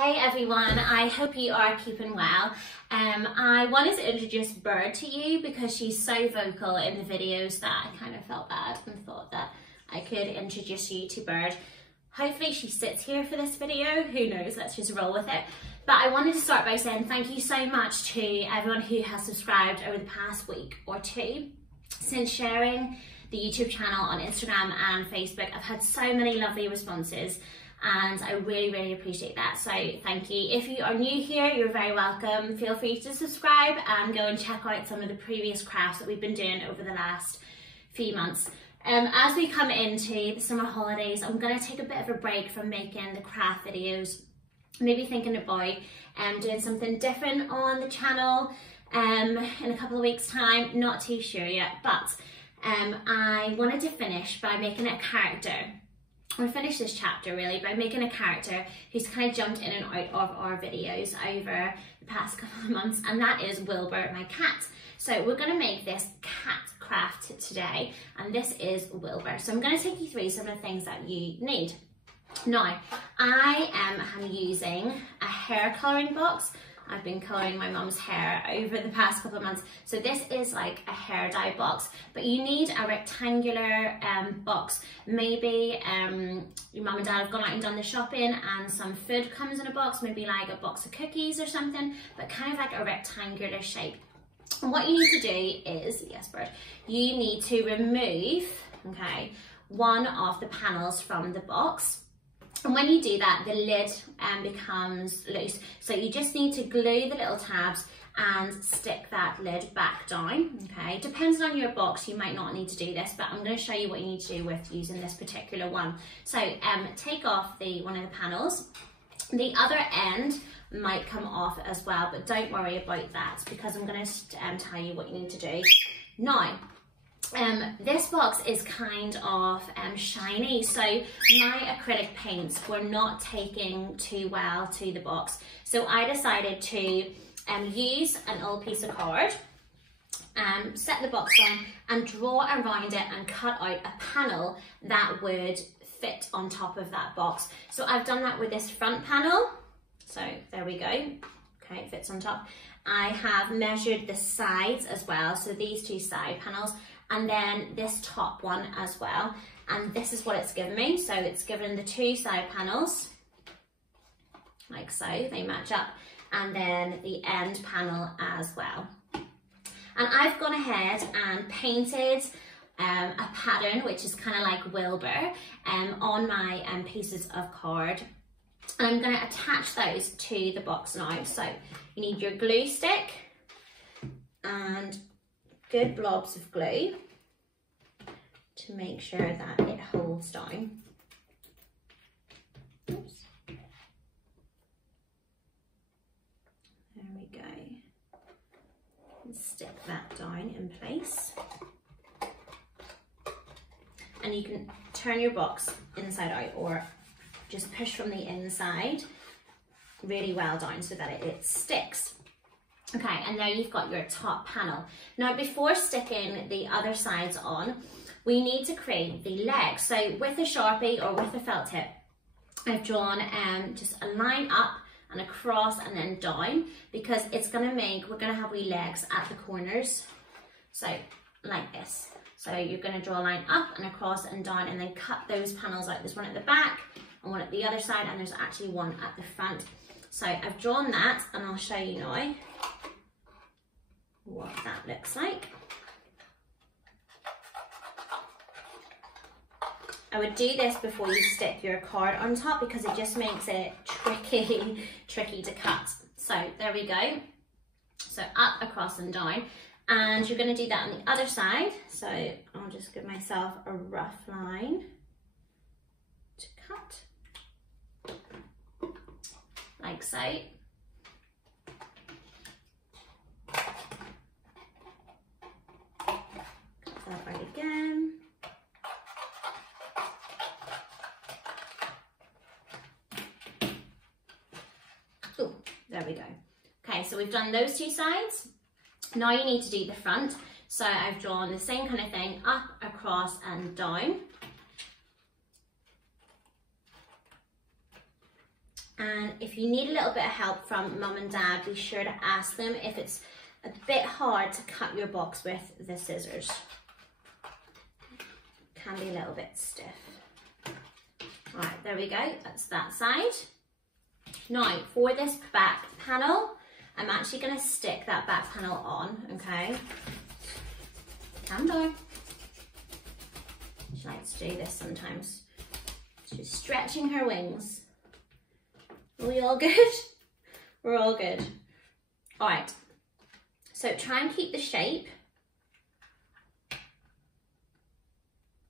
Hey everyone, I hope you are keeping well. I wanted to introduce Bird to you because she's so vocal in the videos that I kind of felt bad and thought that I could introduce you to Bird. Hopefully she sits here for this video, who knows, let's just roll with it. But I wanted to start by saying thank you so much to everyone who has subscribed over the past week or two. Since sharing the YouTube channel on Instagram and Facebook, I've had so many lovely responses and I really appreciate that, so thank you. If you are new here, you're very welcome. Feel free to subscribe and go and check out some of the previous crafts that we've been doing over the last few months. As we come into the summer holidays, I'm going to take a bit of a break from making the craft videos, maybe thinking about doing something different on the channel in a couple of weeks time, not too sure yet, but I wanted to finish by making a character. Or finish this chapter really by making a character who's kind of jumped in and out of our videos over the past couple of months, and that is Wilbur, my cat. So we're going to make this cat craft today, and this is Wilbur. So I'm going to take you through some of the things that you need. Now, I am using a hair colouring box. I've been colouring my mum's hair over the past couple of months. So this is like a hair dye box, but you need a rectangular box. Maybe your mum and dad have gone out and done the shopping and some food comes in a box, maybe like a box of cookies or something, but kind of like a rectangular shape. And what you need to do is, yes Bird, you need to remove, okay, one of the panels from the box. And when you do that, the lid becomes loose. So you just need to glue the little tabs and stick that lid back down, okay? Depends on your box, you might not need to do this, but I'm gonna show you what you need to do with using this particular one. So take off one of the panels. The other end might come off as well, but don't worry about that because I'm gonna tell you what you need to do. Now, this box is kind of shiny, so my acrylic paints were not taking too well to the box. So I decided to use an old piece of card, set the box on and draw around it and cut out a panel that would fit on top of that box. So I've done that with this front panel. So there we go. Okay, it fits on top. I have measured the sides as well. So these two side panels, and then this top one as well, and this is what it's given me. So it's given the two side panels like so, they match up, and then the end panel as well. And I've gone ahead and painted a pattern which is kind of like Wilbur on my pieces of card, and I'm going to attach those to the box now. So you need your glue stick and good blobs of glue to make sure that it holds down. Oops. There we go. And stick that down in place. And you can turn your box inside out or just push from the inside really well down so that it sticks. Okay, and there you've got your top panel. Now before sticking the other sides on, we need to create the legs. So with a Sharpie or with a felt tip, I've drawn just a line up and across and then down, because it's gonna we're gonna have wee legs at the corners. So like this. So you're gonna draw a line up and across and down and then cut those panels out. There's one at the back and one at the other side, and there's actually one at the front. So I've drawn that and I'll show you now what that looks like. I would do this before you stick your card on top because it just makes it tricky to cut. So there we go. So up, across and down. And you're going to do that on the other side. So I'll just give myself a rough line to cut. Like so. Cut that right again. Oh, there we go. Okay, so we've done those two sides. Now you need to do the front. So I've drawn the same kind of thing, up, across and down. And if you need a little bit of help from mum and dad, be sure to ask them if it's a bit hard to cut your box with the scissors. Can be a little bit stiff. All right, there we go, that's that side. Now, for this back panel, I'm actually gonna stick that back panel on, okay? Calm down. She likes to do this sometimes. She's stretching her wings. Are we all good? We're all good. All right, so try and keep the shape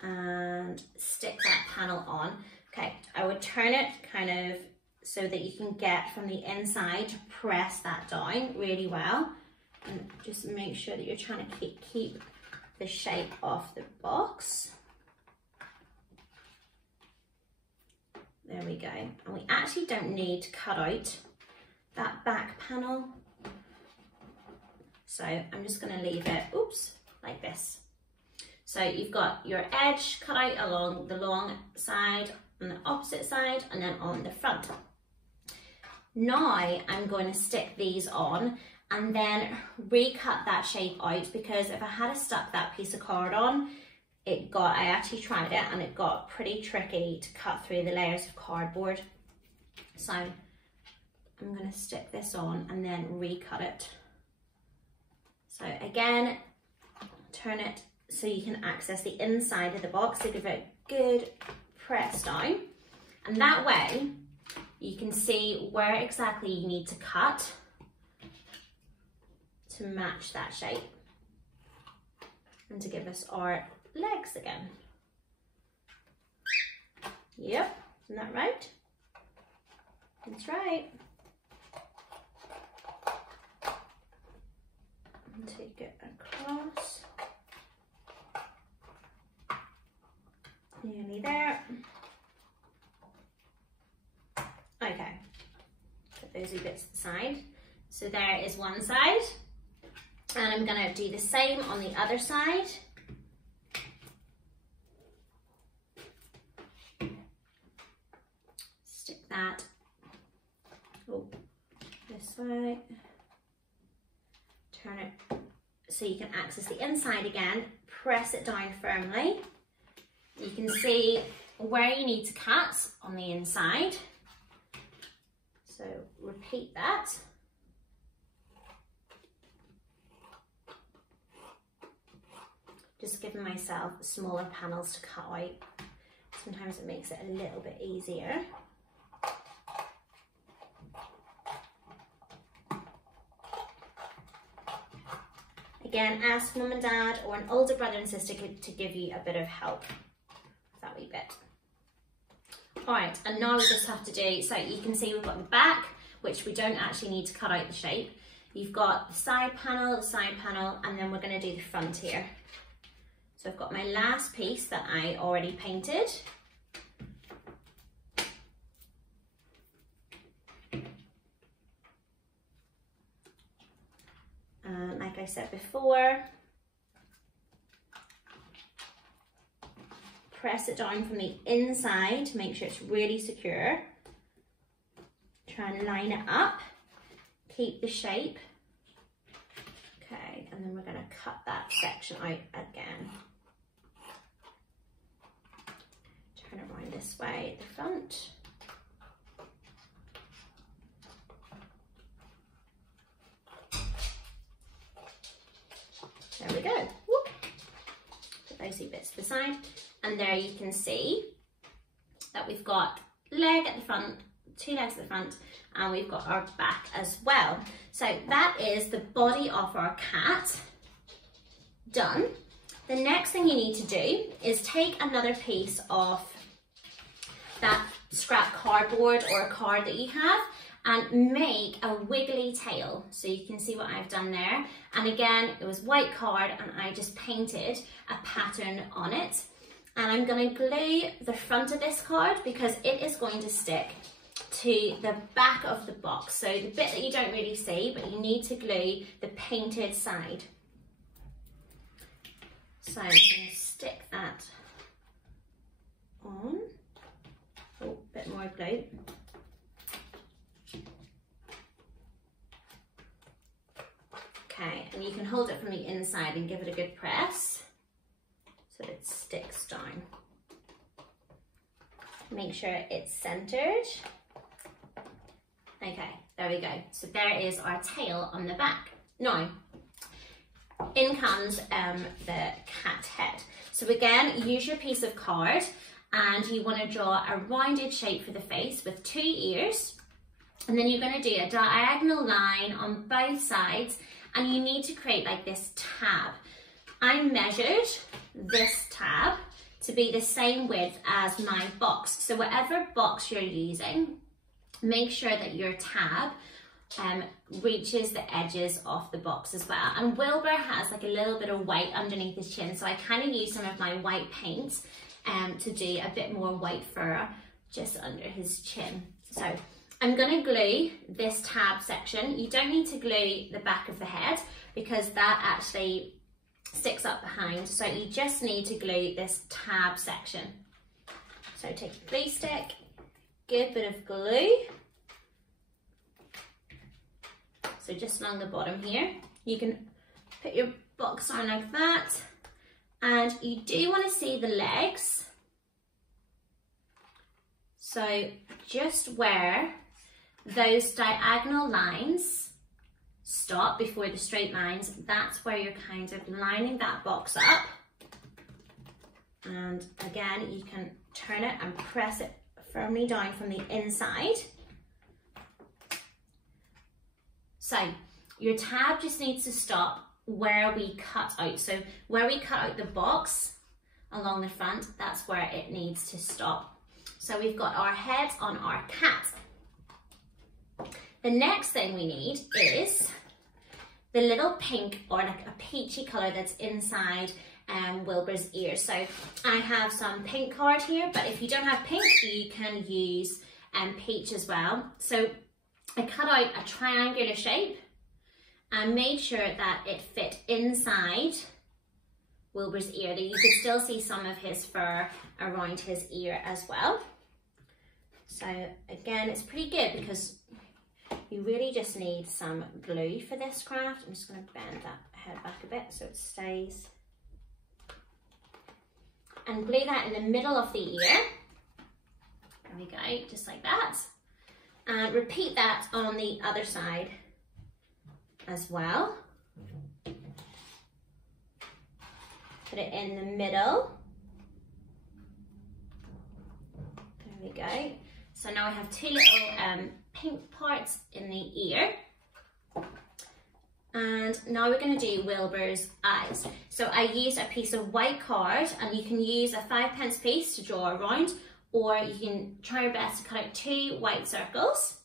and stick that panel on. Okay, I would turn it kind of so that you can get from the inside to press that down really well, and just make sure that you're trying to keep the shape of the box. There we go. And we actually don't need to cut out that back panel. So I'm just gonna leave it, oops, like this. So you've got your edge cut out along the long side, on the opposite side, and then on the front. Now I'm going to stick these on and then recut that shape out, because if I had stuck that piece of card on, I actually tried it and it got pretty tricky to cut through the layers of cardboard. So I'm going to stick this on and then recut it. So again, turn it so you can access the inside of the box, so give it a good press down, and that way you can see where exactly you need to cut to match that shape and to give us our legs again. Yep, isn't that right? That's right. And take it across. Nearly there. Okay, put those wee bits aside. So there is one side, and I'm gonna do the same on the other side. Stick that, this way. Turn it so you can access the inside again, press it down firmly. You can see where you need to cut on the inside. So repeat that. Just giving myself smaller panels to cut out. Sometimes it makes it a little bit easier. Again, ask mum and dad or an older brother and sister to give you a bit of help with that wee bit. All right, and now we just have to do, so you can see we've got the back, which we don't actually need to cut out the shape. You've got the side panel, and then we're gonna do the front here. So I've got my last piece that I already painted. Like I said before, press it down from the inside to make sure it's really secure. Try and line it up, keep the shape. Okay, and then we're going to cut that section out again. Turn it around this way at the front. There we go. Whoop. Put those two bits to the side, and there you can see that we've got leg at the front, two legs at the front, and we've got our back as well. So that is the body of our cat done. The next thing you need to do is take another piece of that scrap cardboard or a card that you have and make a wiggly tail. So you can see what I've done there. And again, it was white card and I just painted a pattern on it. And I'm gonna glue the front of this card because it is going to stick to the back of the box. So the bit that you don't really see, but you need to glue the painted side. So I'm gonna stick that on. Oh, a bit more glue. and you can hold it from the inside and give it a good press so it sticks down. Make sure it's centered. Okay, there we go. So there is our tail on the back. Now, in comes the cat head. So again, use your piece of card and you want to draw a rounded shape for the face with 2 ears. And then you're going to do a diagonal line on both sides, and you need to create like this tab. I measured this tab to be the same width as my box. So whatever box you're using, make sure that your tab reaches the edges of the box as well. And Wilbur has like a little bit of white underneath his chin, so I kind of use some of my white paint to do a bit more white fur just under his chin. So I'm going to glue this tab section. You don't need to glue the back of the head because that actually sticks up behind. So you just need to glue this tab section. So take a glue stick, good bit of glue. So just along the bottom here. You can put your box on like that. And you do want to see the legs. So just where those diagonal lines stop before the straight lines, that's where you're kind of lining that box up. And again, you can turn it and press it firmly down from the inside. So your tab just needs to stop where we cut out. So where we cut out the box along the front, that's where it needs to stop. So we've got our head on our cat. The next thing we need is the little pink or like a peachy colour that's inside Wilbur's ears. So I have some pink card here, but if you don't have pink, you can use peach as well. So I cut out a triangular shape and made sure that it fit inside Wilbur's ear. You could still see some of his fur around his ear as well. So again, it's pretty good because you really just need some glue for this craft. I'm just going to bend that head back a bit so it stays. And glue that in the middle of the ear. There we go, just like that. And repeat that on the other side as well. Put it in the middle. There we go. So now I have two little pink parts in the ear. And now we're going to do Wilbur's eyes. So I used a piece of white card, and you can use a 5p piece to draw around, or you can try your best to cut out 2 white circles.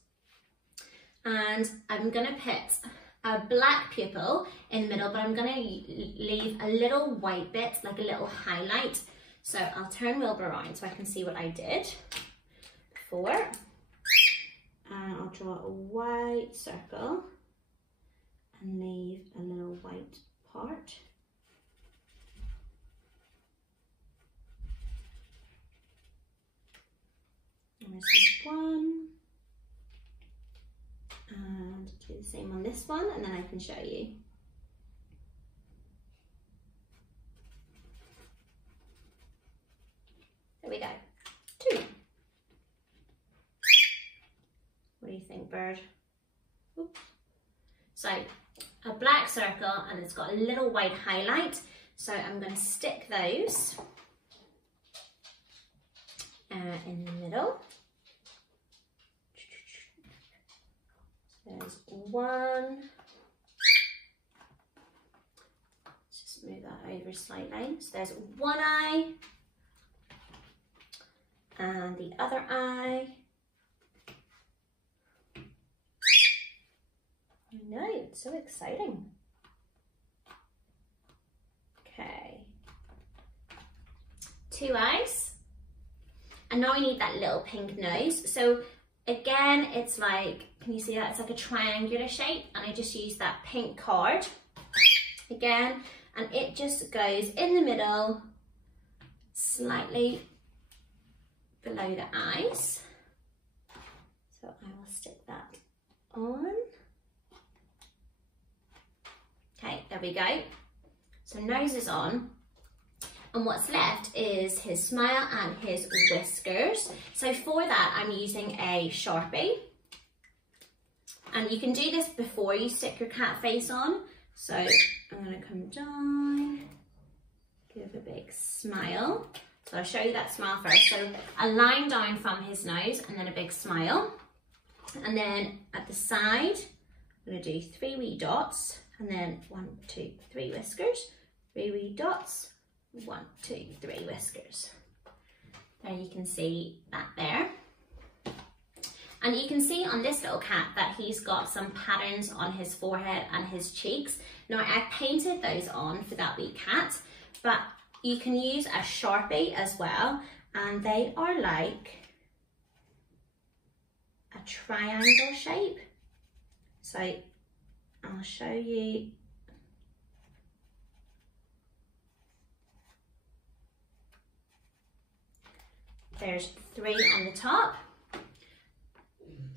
And I'm going to put a black pupil in the middle, but I'm going to leave a little white bit, like a little highlight. So I'll turn Wilbur around so I can see what I did before. And I'll draw a white circle and leave a little white part. And this is one. And do the same on this one, and then I can show you. There we go. 2. What do you think, bird? Oops. So a black circle, and it's got a little white highlight. So I'm going to stick those in the middle. There's one. Let's just move that over slightly. So there's one eye. And the other eye. I know, it's so exciting. Okay. 2 eyes. And now we need that little pink nose. So again, it's like, can you see that? It's like a triangular shape, and I just use that pink card again, and it just goes in the middle, slightly below the eyes. So I will stick that on. Okay, there we go. So nose is on. And what's left is his smile and his whiskers. So for that, I'm using a Sharpie. And you can do this before you stick your cat face on. So I'm gonna come down, give a big smile. So I'll show you that smile first. So a line down from his nose and then a big smile. And then at the side, I'm gonna do 3 wee dots and then 1, 2, 3 whiskers, 3 wee dots, 1, 2, 3 whiskers. There you can see that there. And you can see on this little cat that he's got some patterns on his forehead and his cheeks. Now I painted those on for that wee cat, but you can use a Sharpie as well, and they are like a triangle shape. So I'll show you. There's 3 on the top. So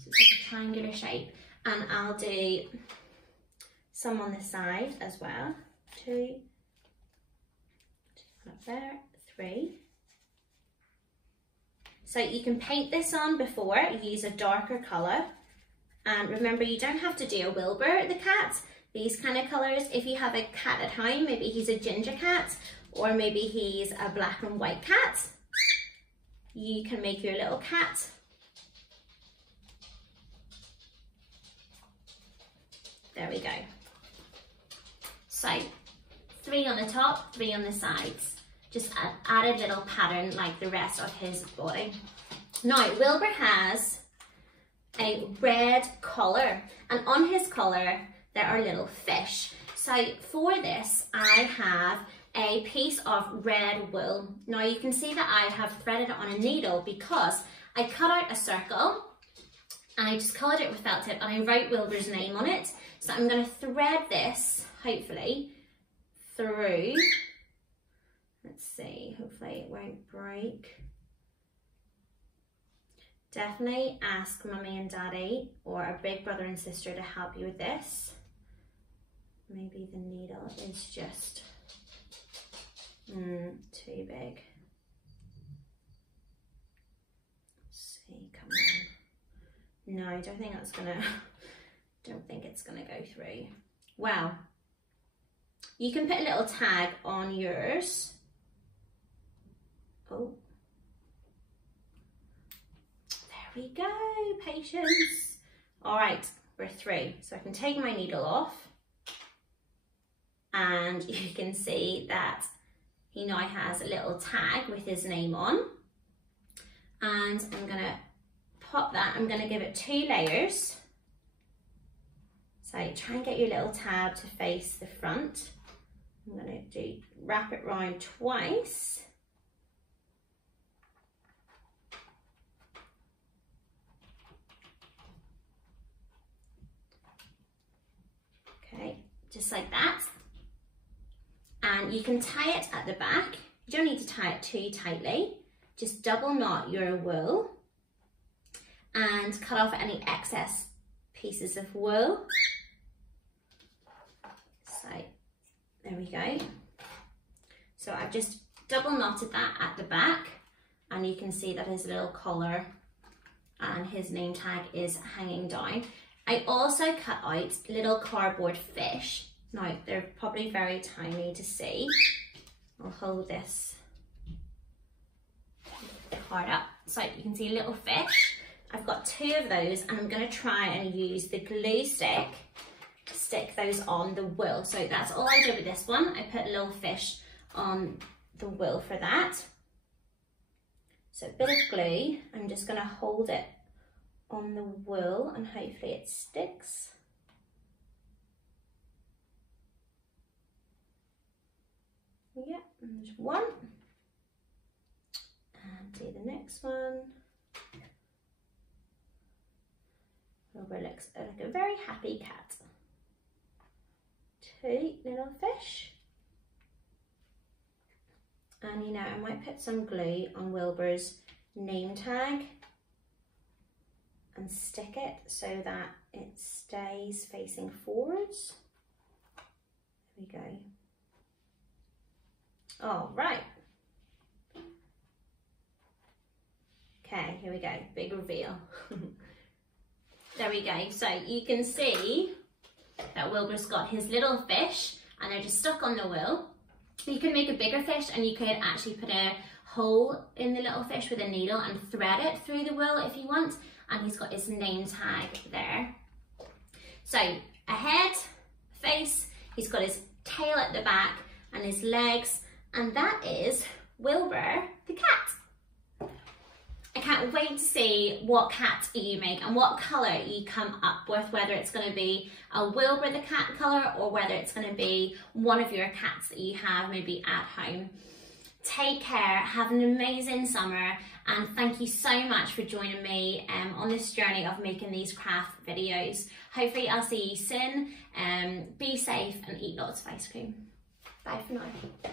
it's like a triangular shape. And I'll do some on the side as well. 2, up there, 3. So you can paint this on before, use a darker colour. And remember, you don't have to do a Wilbur, the cat. These kind of colours, if you have a cat at home, maybe he's a ginger cat, or maybe he's a black and white cat, you can make your little cat. There we go. So 3 on the top, 3 on the sides. Just add a little pattern like the rest of his body. Now, Wilbur has a red collar, and on his collar there are little fish. So for this, I have a piece of red wool. Now you can see that I have threaded it on a needle because I cut out a circle and I just coloured it with felt tip and I wrote Wilbur's name on it. So I'm going to thread this, hopefully, through. Let's see, hopefully it won't break. Definitely ask Mummy and Daddy or a big brother and sister to help you with this. Maybe the needle is just too big. Let's see, come on. No, I don't think that's gonna, don't think it's gonna go through. Well, you can put a little tag on yours. Oh. There we go, patience. All right, we're through. So I can take my needle off and you can see that he now has a little tag with his name on. And I'm gonna pop that, I'm gonna give it 2 layers. So try and get your little tab to face the front. I'm gonna wrap it round twice. Okay, just like that. And you can tie it at the back. You don't need to tie it too tightly. Just double knot your wool and cut off any excess pieces of wool. So there we go. So I've just double knotted that at the back and you can see that his little collar and his name tag is hanging down. I also cut out little cardboard fish. Now, they're probably very tiny to see. I'll hold this card up so you can see little fish. I've got 2 of those and I'm going to try and use the glue stick to stick those on the wool. So that's all I did with this one. I put a little fish on the wool for that. So a bit of glue. I'm just going to hold it on the wool and hopefully it sticks. Yeah, and there's one. And do the next one. Wilbur looks like a very happy cat. 2 little fish. And you know, I might put some glue on Wilbur's name tag and stick it so that it stays facing forwards. we go. All right. Okay, here we go, big reveal. There we go, so you can see that Wilbur's got his little fish and they're just stuck on the wool. You can make a bigger fish and you could actually put a hole in the little fish with a needle and thread it through the wool if you want. And he's got his name tag there. So a head, face, he's got his tail at the back and his legs, and that is Wilbur the cat. I can't wait to see what cat you make and what colour you come up with, whether it's going to be a Wilbur the cat colour or whether it's going to be one of your cats that you have maybe at home. Take care, have an amazing summer, and thank you so much for joining me on this journey of making these craft videos. Hopefully I'll see you soon. Be safe and eat lots of ice cream. Bye for now.